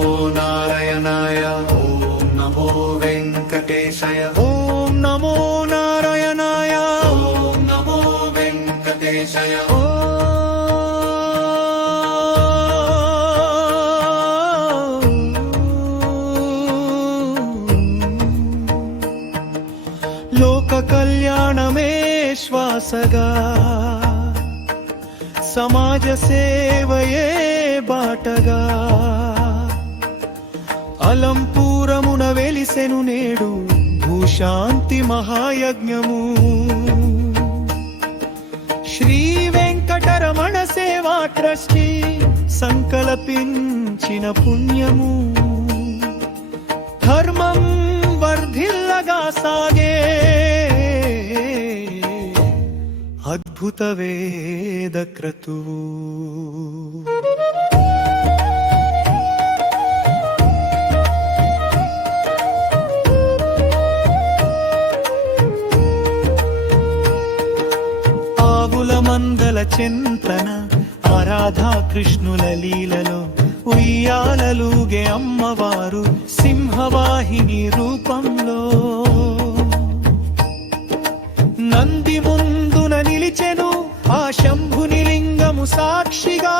నమో నారాయణాయ ఓం నమో వెంకటేశాయ ఓం నమో నారాయణాయ ఓం నమో వెంకటేశాయ లోక కళ్యాణమే శ్వాసగా సమాజ సేవయే బాటగా అలంపూరమున వెలిసెను నేడు భూశాంతి మహాయజ్ఞము. శ్రీ వెంకటరమణ సేవా ట్రస్టీ సంకల్పించిన పుణ్యము. ధర్మం వర్ధిల్లగా సాగే అద్భుత వేద క్రతువు చింతన ఆరాధా కృష్ణుల లీలలో ఉయ్యాలలుగే అమ్మవారు సింహవాహిని రూపంలో. నంది ముందున నిలిచెను ఆ శంభుని లింగము సాక్షిగా.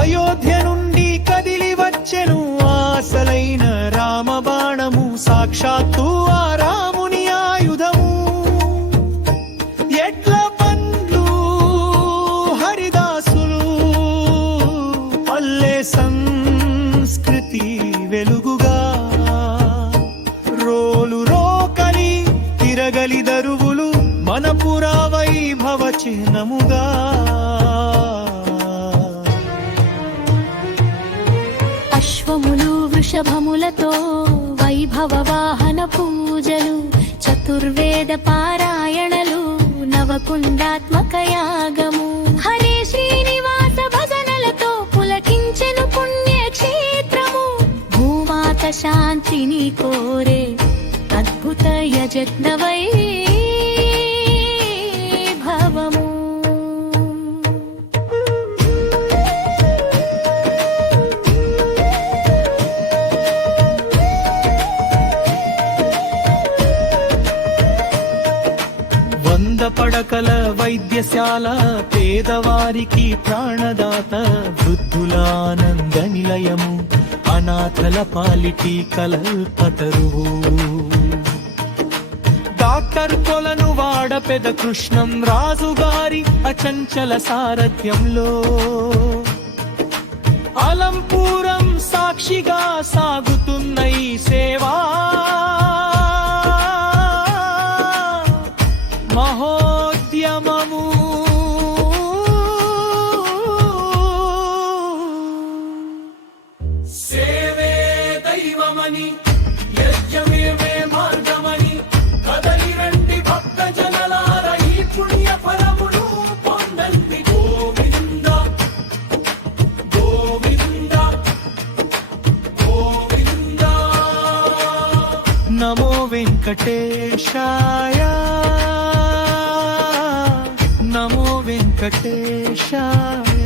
అయోధ్య నుండి కదిలి వచ్చెను ఆసలైన రామబాణము సాక్షాత్తు ఆ చిహ్నముగా అశ్వములు వృషభములతో వైభవ వాహన పూజలు చతుర్వేద పారాయణలు నవకుండాత్మక యాగము హరే శ్రీనివాస భజనలతో పులకించెను పుణ్యక్షేత్రము. భూమాత శాంతిని కోరే అద్భుత యజజ్ఞవై పడకల వైద్యశాల పేదవారికి ప్రాణదాత వృద్ధుల ఆనంద నిలయము అనాథల పాలిటి కలల్పతరువు డాక్టర్ కొలను వాడ పెద కృష్ణం రాజుగారి అచంచల సారథ్యంలో. అలంపూరం మహోద్యమము సేవే దైవమని యజ్ఞమేమే మార్గమని కదలి రండి భక్త జనలార ఈ పుణ్య ఫలమును పొందండి గోవింద. గోవింద. గోవింద. నమో వెంకటేశాయ. వెంకటేశాయ.